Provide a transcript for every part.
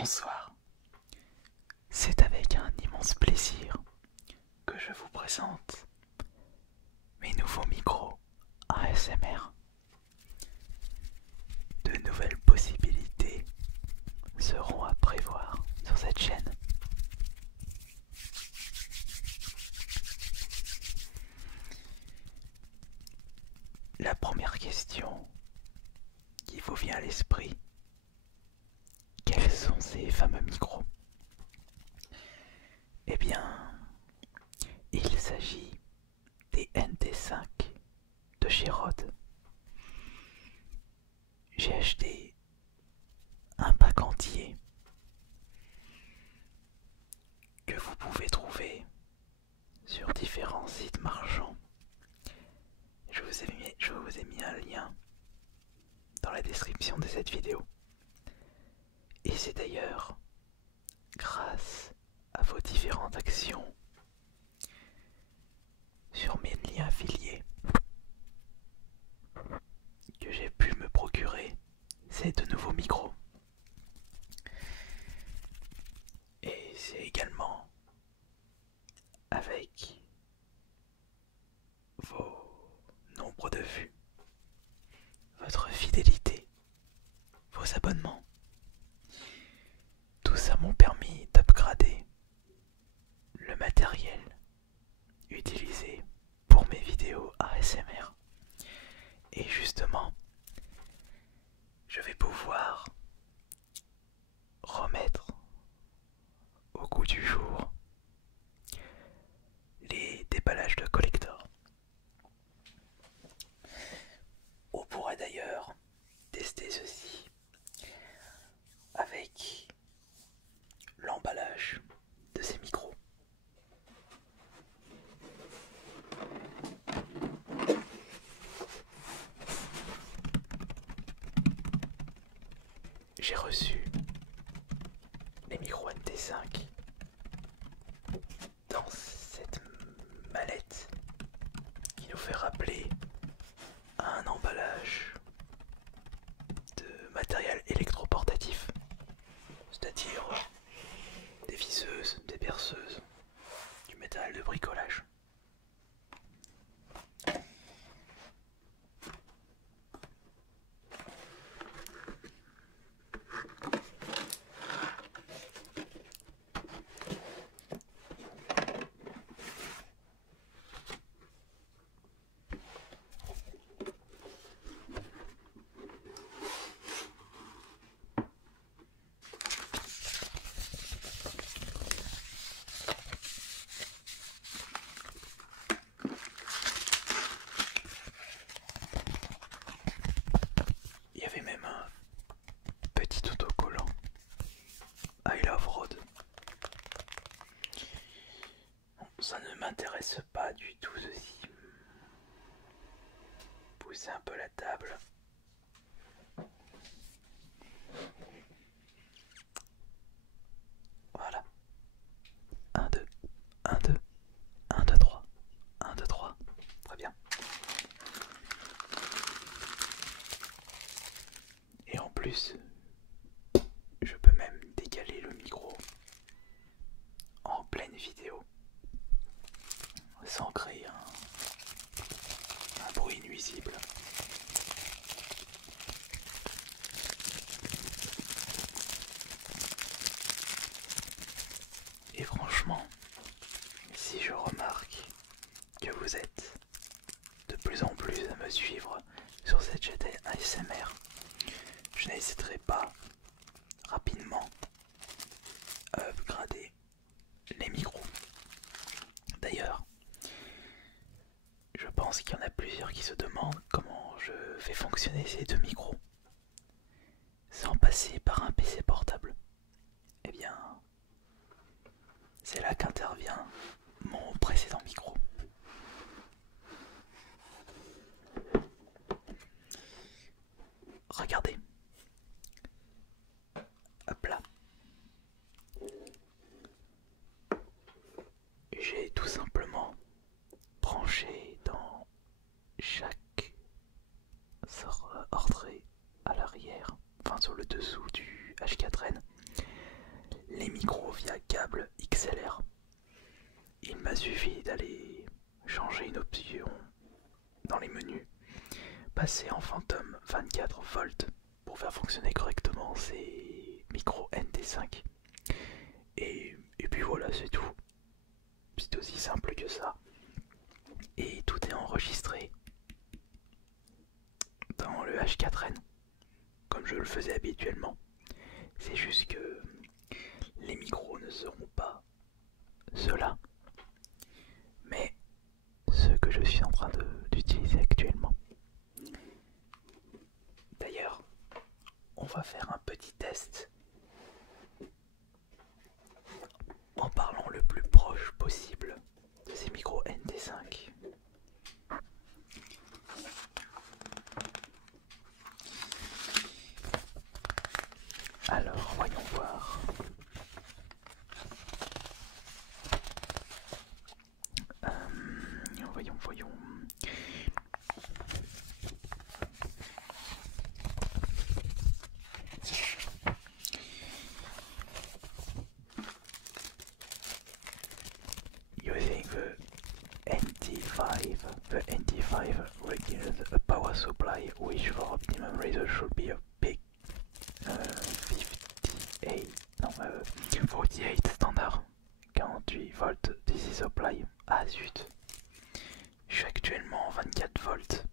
Bonsoir, c'est avec un immense plaisir que je vous présente mes nouveaux micros ASMR. De nouvelles possibilités seront à prévoir sur cette chaîne. La première question qui vous vient à l'esprit: quels sont ces fameux micros? Eh bien, il s'agit des NT5 de chez Rode. J'ai acheté un pack entier que vous pouvez trouver sur différents sites marchands. Je vous ai mis un lien dans la description de cette vidéo. Et c'est d'ailleurs grâce à vos différentes actions sur mes liens affiliés que j'ai pu me procurer ces deux nouveaux micros. Et c'est également avec vos nombres de vues, votre fidélité, vos abonnements. Tout ça m'ont permis d'upgrader le matériel utilisé pour mes vidéos ASMR. Et justement, je vais pouvoir remettre au goût du jour les déballages de collector. On pourra d'ailleurs tester ceci avec l'emballage de ces micros. J'ai reçu les micros NT5 dans cette mallette qui nous fait rappeler un emballage de matériel électroportatif, c'est-à-dire des visseuses, des perceuses, du matériel de bricolage. Il y avait même un petit autocollant I love Rode. Bon, ça ne m'intéresse pas du tout ceci. Pousser un peu la table. Voilà. 1, 2, 1, 2, 1, 2, 3. 1, 2, 3. Très bien. Et en plus, je peux même décaler le micro en pleine vidéo sans créer un bruit nuisible. Et franchement, si je remarque que vous êtes de plus en plus à me suivre sur cette chaîne ASMR, je n'hésiterai pas rapidement à upgrader les micros. D'ailleurs, je pense qu'il y en a plusieurs qui se demandent comment je fais fonctionner ces deux micros sans passer par un PC portable. Eh bien, c'est là qu'intervient mon précédent micro. Regardez. Hop là. J'ai tout simplement branché dans chaque entrée à l'arrière, enfin sur le dessous du H4n, passer en Phantom 24 volts pour faire fonctionner correctement ces micros NT5. Et puis voilà, c'est tout. C'est aussi simple que ça. Et tout est enregistré dans le H4n, comme je le faisais habituellement. C'est juste que les micros ne seront pas ceux-là, mais ceux que je suis en train d'utiliser actuellement. D'ailleurs, on va faire un petit test en parlant le plus proche possible de ces micros NT5. Alors, voyons voir. Voyons. Using the NT5 requires a power supply which for optimum result should be a big 48 standard 48 volts DC supply. Ah zut, je suis actuellement en 24 volts.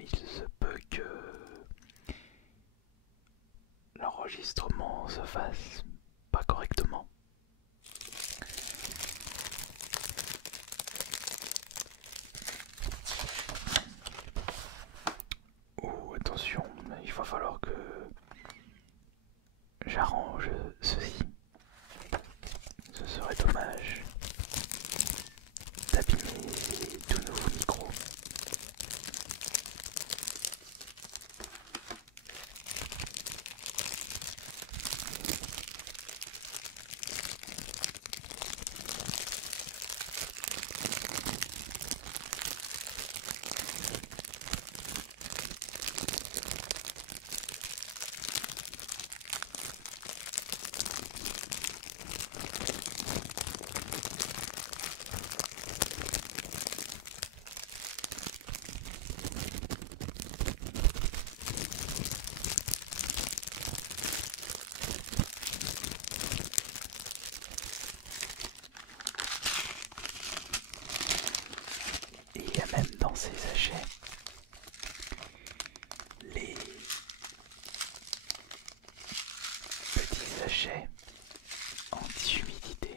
Il se peut que l'enregistrement se fasse pas correctement. Oh attention, il va falloir que j'arrange ceci. Ce serait dommage d'abîmer ces tout nouveaux micros. Il y a même dans ces sachets les petits sachets anti-humidité.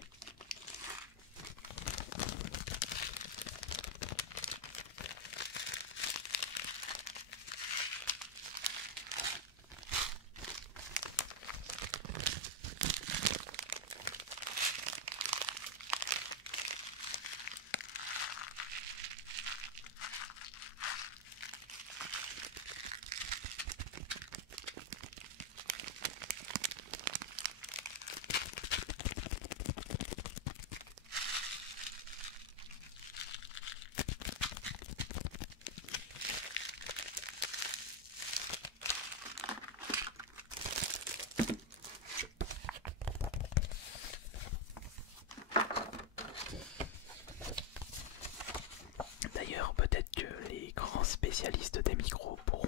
D'ailleurs, peut-être que les grands spécialistes des micros pourront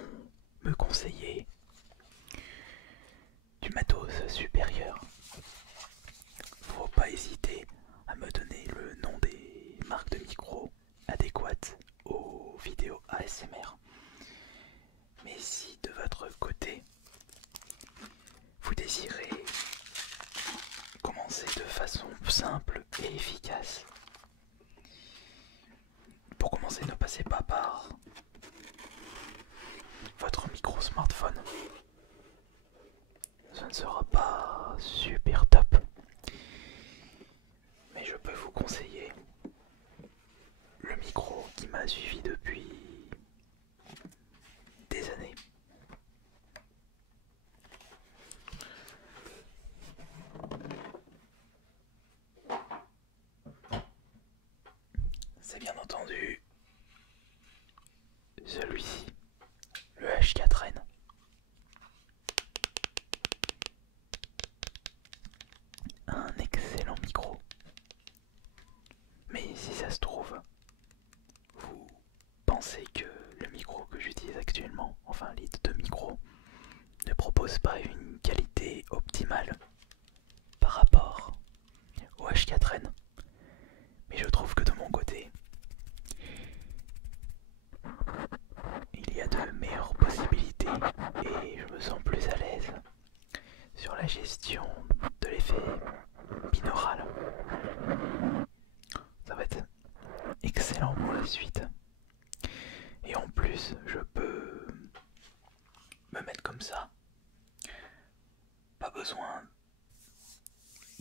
me conseiller du matos supérieur. Faut pas hésiter à me donner le nom des marques de micros adéquates aux vidéos ASMR. Mais si de votre côté vous désirez commencer de façon simple et efficace, pour commencer, ne passez pas par votre micro smartphone. Ce ne sera pas super top, mais je peux vous conseiller le micro qui m'a suivi depuis des années. C'est bien entendu celui-ci, le H4n. Un excellent micro. Mais si ça se trouve, vous sur la gestion de l'effet binaural. Ça va être excellent pour la suite. Et en plus, je peux me mettre comme ça. Pas besoin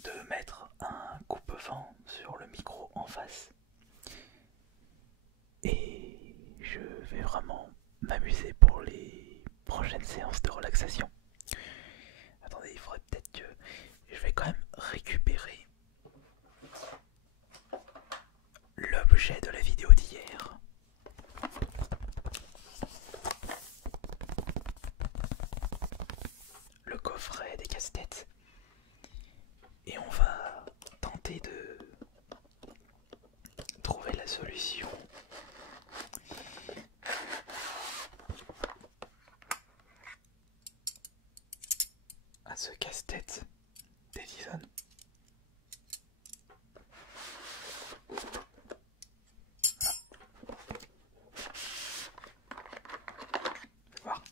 de mettre un coupe-vent sur le micro en face. Et je vais vraiment m'amuser pour les prochaines séances de relaxation. Attendez, il faudrait peut-être que je vais quand même récupérer l'objet de la vidéo d'hier. Le coffret des casse-têtes. Et on va tenter de trouver la solution à ce casse-tête d'Edison. Voir.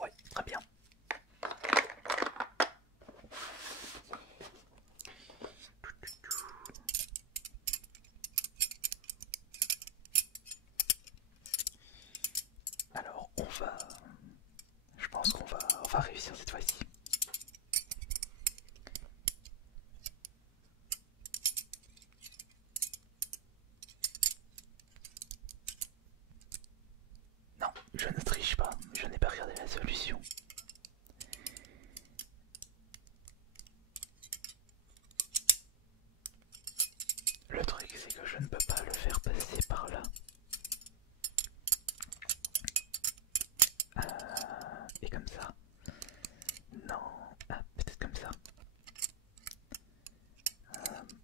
Ouais, très bien. Alors je pense qu'on va réussir cette fois-ci. Non, je ne triche pas, je n'ai pas regardé la solution. Le truc c'est que je ne peux pas le faire passer par là. Et comme ça. Non, peut-être comme ça.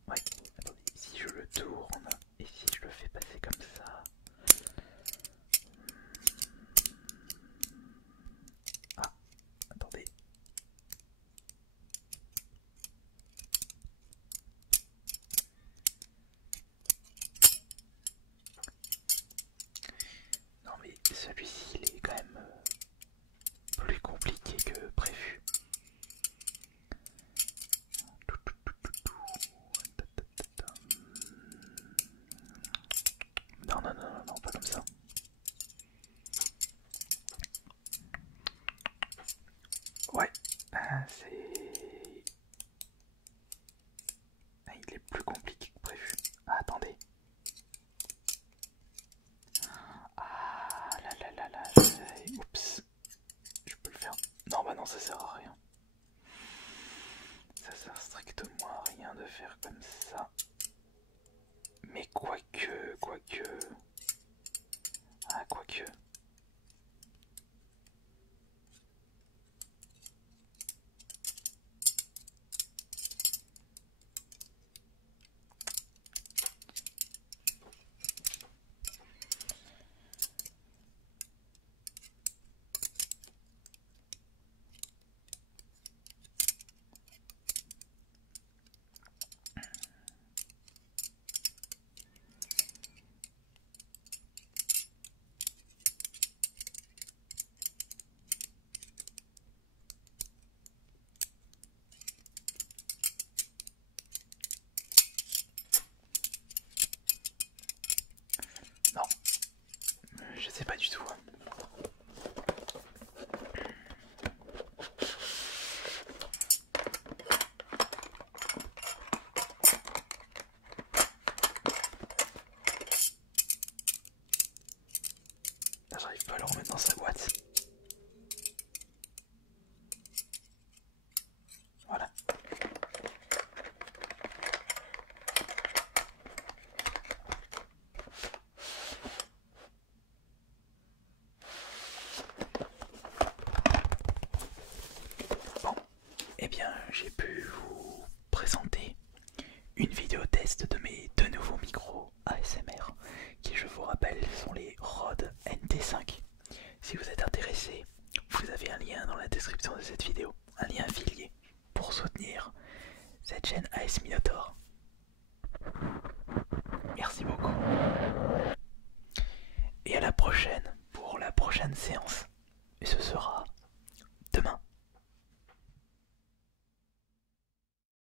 Ouais, attendez, si je le tourne et si je le fais passer comme ça. Ah, attendez. Non mais celui-ci il est quand même plus compliqué que prévu. Non, non, non, non, non, pas comme ça. Ouais, c'est... il est plus compliqué que prévu. Ah, attendez. Ah là là là là, oups. Je peux le faire. Non, bah non, ça sert à rien. Ça sert strictement à rien de faire comme ça. Mais quoique... Ah, quoique... Non, je sais pas du tout. Là, j'arrive pas à le remettre dans sa boîte. Voilà. Bon, eh bien, j'ai pu vous présenter une vidéo test de mes deux nouveaux micros ASMR qui, je vous rappelle, sont les Rode NT5. Si vous êtes intéressé, vous avez un lien dans la description de cette vidéo, un lien affilié pour soutenir cette chaîne AS Minotaur. Merci beaucoup. prochaine séance.